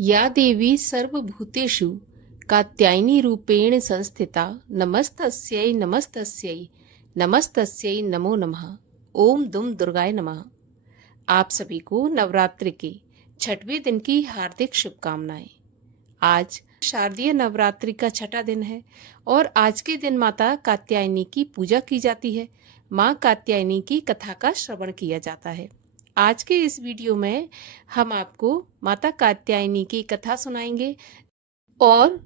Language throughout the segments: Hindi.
या देवी सर्वभूतेषु कात्यायनी रूपेण संस्थिता नमस्तस्यै नमस्तस्यै नमस्तस्यै नमो नमः। ओम दुम दुर्गाय नमः। आप सभी को नवरात्रि के छठवें दिन की हार्दिक शुभकामनाएं। आज शारदीय नवरात्रि का छठा दिन है और आज के दिन माता कात्यायनी की पूजा की जाती है। माँ कात्यायनी की कथा का श्रवण किया जाता है। आज के इस वीडियो में हम आपको माता कात्यायनी की कथा सुनाएंगे और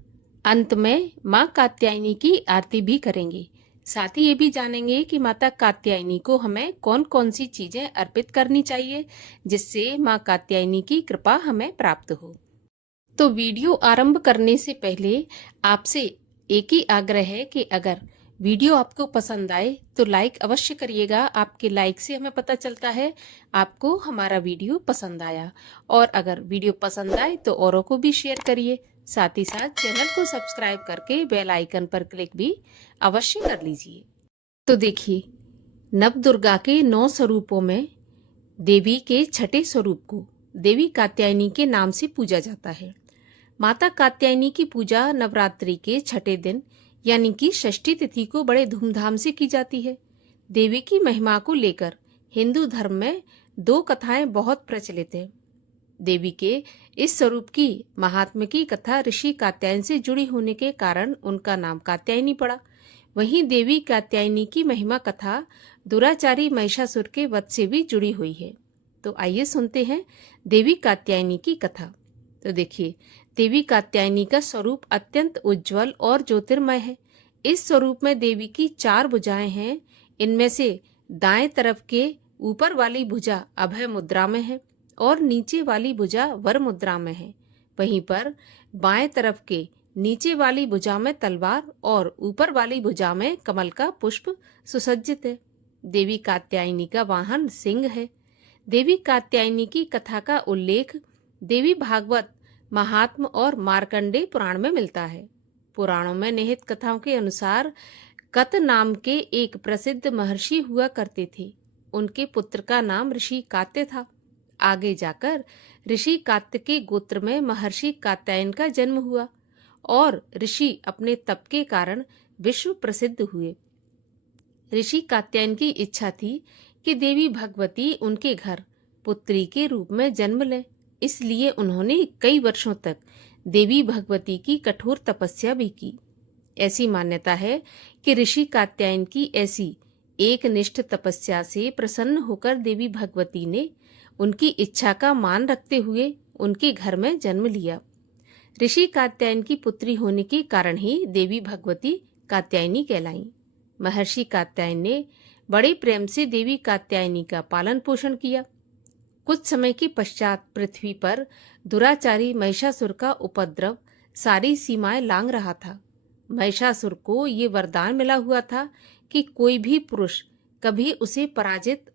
अंत में माँ कात्यायनी की आरती भी करेंगे। साथ ही ये भी जानेंगे कि माता कात्यायनी को हमें कौन कौन सी चीजें अर्पित करनी चाहिए जिससे माँ कात्यायनी की कृपा हमें प्राप्त हो। तो वीडियो आरंभ करने से पहले आपसे एक ही आग्रह है कि अगर वीडियो आपको पसंद आए तो लाइक अवश्य करिएगा। आपके लाइक से हमें पता चलता है आपको हमारा वीडियो पसंद आया, और अगर वीडियो पसंद आए तो औरों को भी शेयर करिए। साथ ही साथ चैनल को सब्सक्राइब करके बेल आइकन पर क्लिक भी अवश्य कर लीजिए। तो देखिए, नवदुर्गा के 9 स्वरूपों में देवी के छठे स्वरूप को देवी कात्यायनी के नाम से पूजा जाता है। माता कात्यायनी की पूजा नवरात्रि के छठे दिन यानी कि षष्ठी तिथि को बड़े धूमधाम से की जाती है। देवी की महिमा को लेकर हिंदू धर्म में 2 कथाएं बहुत प्रचलित है। देवी के इस स्वरूप की महात्म्य की कथा ऋषि कात्यायन से जुड़ी होने के कारण उनका नाम कात्यायनी पड़ा। वहीं देवी कात्यायनी की महिमा कथा दुराचारी महिषासुर के वध से भी जुड़ी हुई है। तो आइए सुनते हैं देवी कात्यायनी की कथा। तो देखिए, देवी कात्यायनी का स्वरूप अत्यंत उज्जवल और ज्योतिर्मय है। इस स्वरूप में देवी की 4 भुजाएं हैं। इनमें से दाएं तरफ के ऊपर वाली भुजा अभय मुद्रा में है और नीचे वाली भुजा वर मुद्रा में है। वहीं पर बाएं तरफ के नीचे वाली भुजा में तलवार और ऊपर वाली भुजा में कमल का पुष्प सुसज्जित है। देवी कात्यायनी का वाहन सिंह है। देवी कात्यायनी की कथा का उल्लेख देवी भागवत महात्म और मार्कंडेय पुराण में मिलता है। पुराणों में निहित कथाओं के अनुसार कत नाम के एक प्रसिद्ध महर्षि हुआ करते थे। उनके पुत्र का नाम ऋषि कात्य था। आगे जाकर ऋषि कात्य के गोत्र में महर्षि कात्यायन का जन्म हुआ और ऋषि अपने तप के कारण विश्व प्रसिद्ध हुए। ऋषि कात्यायन की इच्छा थी कि देवी भगवती उनके घर पुत्री के रूप में जन्म लें। इसलिए उन्होंने कई वर्षों तक देवी भगवती की कठोर तपस्या भी की। ऐसी मान्यता है कि ऋषि कात्यायन की ऐसी एकनिष्ठ तपस्या से प्रसन्न होकर देवी भगवती ने उनकी इच्छा का मान रखते हुए उनके घर में जन्म लिया। ऋषि कात्यायन की पुत्री होने के कारण ही देवी भगवती कात्यायनी कहलाईं। महर्षि कात्यायन ने बड़े प्रेम से देवी कात्यायनी का पालन पोषण किया। कुछ समय के पश्चात पृथ्वी पर दुराचारी महिषासुर का उपद्रव सारी सीमाएं लांघ रहा था। महिषासुर को ये वरदान मिला हुआ था कि कोई भी पुरुष कभी उसे पराजित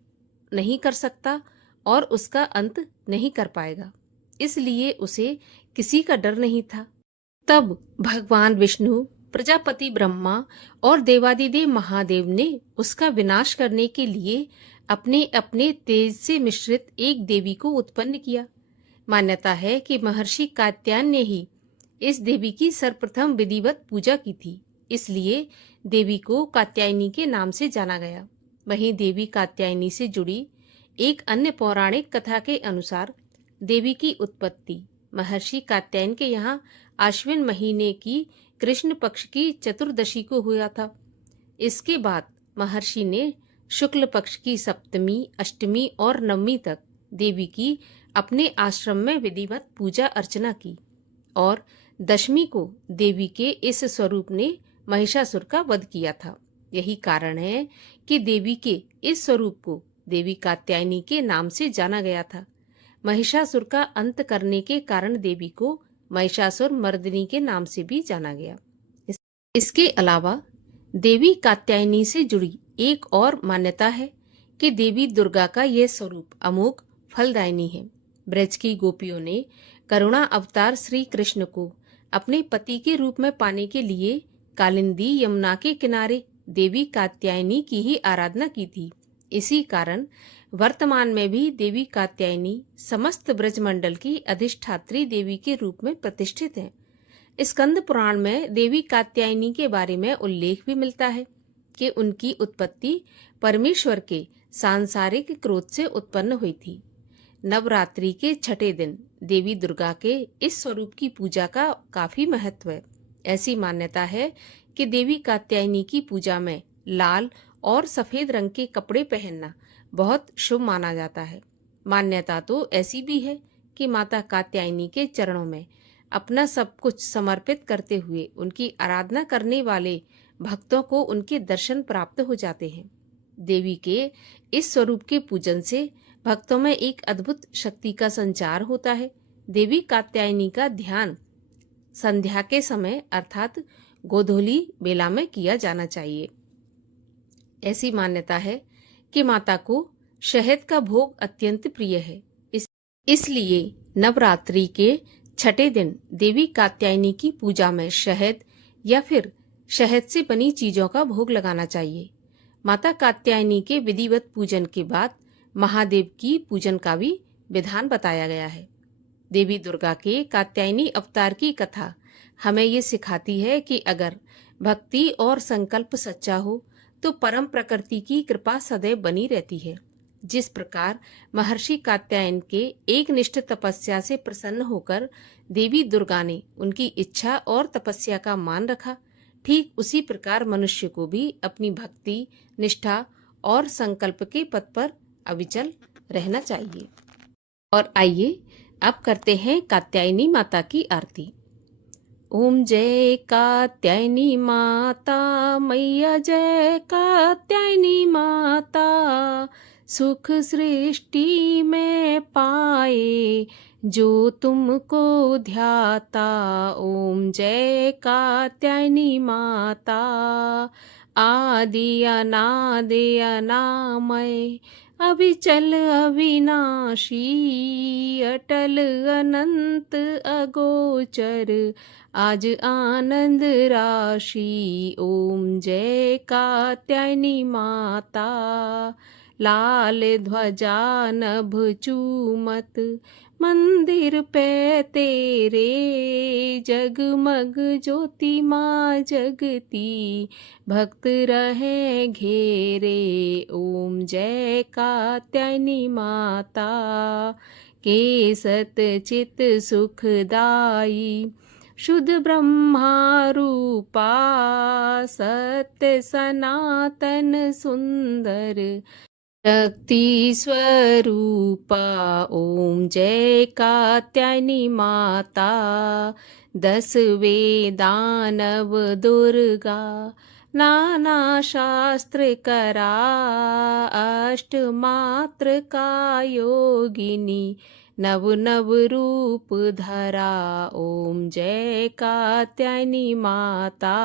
नहीं कर सकता और उसका अंत नहीं कर पाएगा। इसलिए उसे किसी का डर नहीं था। तब भगवान विष्णु, प्रजापति ब्रह्मा और देवादिदेव महादेव ने उसका विनाश करने के लिए अपने अपने तेज से मिश्रित एक देवी को उत्पन्न किया। मान्यता है कि महर्षि कात्यायन ने ही इस देवी की सर्वप्रथम विधिवत पूजा की थी। इसलिए देवी को कात्यायनी के नाम से जाना गया। वहीं देवी कात्यायनी से जुड़ी एक अन्य पौराणिक कथा के अनुसार देवी की उत्पत्ति महर्षि कात्यायन के यहाँ आश्विन महीने की कृष्ण पक्ष की चतुर्दशी को हुआ था। इसके बाद महर्षि ने शुक्ल पक्ष की सप्तमी, अष्टमी और नवमी तक देवी की अपने आश्रम में विधिवत पूजा अर्चना की और दशमी को देवी के इस स्वरूप ने महिषासुर का वध किया था। यही कारण है कि देवी के इस स्वरूप को देवी कात्यायनी के नाम से जाना गया था। महिषासुर का अंत करने के कारण देवी को महिषासुर मर्दिनी के नाम से भी जाना गया। इसके अलावा देवी कात्यायनी से जुड़ी एक और मान्यता है कि देवी दुर्गा का यह स्वरूप अमोघ फलदायिनी है। ब्रज की गोपियों ने करुणा अवतार श्री कृष्ण को अपने पति के रूप में पाने के लिए कालिंदी यमुना के किनारे देवी कात्यायनी की ही आराधना की थी। इसी कारण वर्तमान में भी देवी कात्यायनी समस्त ब्रजमंडल की अधिष्ठात्री देवी के रूप में प्रतिष्ठित है। स्कंद पुराण में देवी कात्यायनी के बारे में उल्लेख भी मिलता है कि उनकी उत्पत्ति परमेश्वर के सांसारिक क्रोध से उत्पन्न हुई थी। नवरात्रि के छठे दिन देवी दुर्गा के इस स्वरूप की पूजा का काफी महत्व है। ऐसी मान्यता है कि देवी कात्यायनी की पूजा में लाल और सफेद रंग के कपड़े पहनना बहुत शुभ माना जाता है। मान्यता तो ऐसी भी है कि माता कात्यायनी के चरणों में अपना सब कुछ समर्पित करते हुए उनकी आराधना करने वाले भक्तों को उनके दर्शन प्राप्त हो जाते हैं। देवी के इस स्वरूप के पूजन से भक्तों में एक अद्भुत शक्ति का संचार होता है। देवी कात्यायनी का ध्यान संध्या के समय अर्थात गोधूली बेला में किया जाना चाहिए। ऐसी मान्यता है कि माता को शहद का भोग अत्यंत प्रिय है, इसलिए नवरात्रि के छठे दिन देवी कात्यायनी की पूजा में शहद या फिर शहद से बनी चीजों का भोग लगाना चाहिए। माता कात्यायनी के विधिवत पूजन के बाद महादेव की पूजन का भी विधान बताया गया है। देवी दुर्गा के कात्यायनी अवतार की कथा हमें ये सिखाती है कि अगर भक्ति और संकल्प सच्चा हो तो परम प्रकृति की कृपा सदैव बनी रहती है। जिस प्रकार महर्षि कात्यायन के एक निष्ठ तपस्या से प्रसन्न होकर देवी दुर्गा ने उनकी इच्छा और तपस्या का मान रखा, ठीक उसी प्रकार मनुष्य को भी अपनी भक्ति, निष्ठा और संकल्प के पथ पर अविचल रहना चाहिए। और आइए अब करते हैं कात्यायनी माता की आरती। ओम जय कात्यायनी माता मैया, जय कात्यायनी माता, सुख सृष्टि में पाए जो तुमको ध्याता। ओम जय कात्यायनी माता, आदि अनादि अनामय, अविचल अविनाशी, अटल अनंत अगोचर, आज आनंद राशि। ओम जय कात्यायनी माता, लाल ध्वजा नभ चूमत, मंदिर पे तेरे, जगमग ज्योति माँ जगती, भक्त रहे घेरे। ओम जय कात्यायनी माता, केसत चित सुखदाई, शुद्ध ब्रह्मा रूपा, सत्य सनातन सुंदर, शक्ति स्वरूपा। ओम जय कात्यायनी माता, दस वेदानव दुर्गा, नाना शास्त्र करा, अष्ट मात्र का योगिनी, नव नव रूप धरा। ओम जय कात्यायनी माता,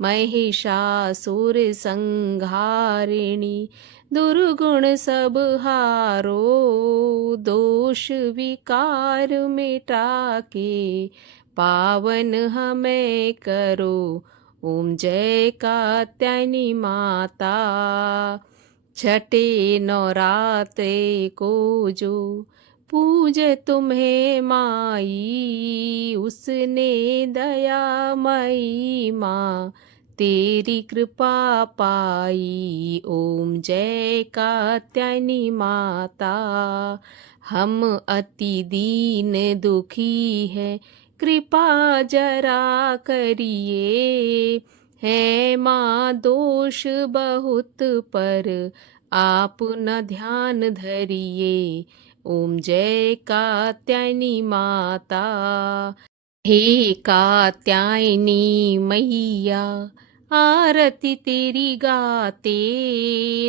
महिषासुर संहारिणी, दुर्गुण सब हारो, दोष विकार मिटा के, पावन हमें करो। ओम जय कात्यायनी माता, छठे नवरात्रे को जो पूजे तुम्हें माई, उसने दयामयी माँ तेरी कृपा पाई। ओम जय कात्यायनी माता, हम अति दीन दुखी है, कृपा जरा करिए, है माँ दोष बहुत पर आप न ध्यान धरिए। ओम जय कात्यायनी माता, हे कात्यायनी मैया, आरती तेरी गाते,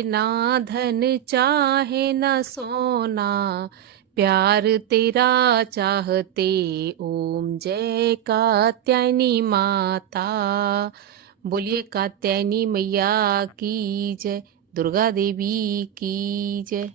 ना धन चाहे न सोना, प्यार तेरा चाहते। ओम जय कात्यायनी माता, बोलिए कात्यायनी मैया की जय, दुर्गा देवी की जय।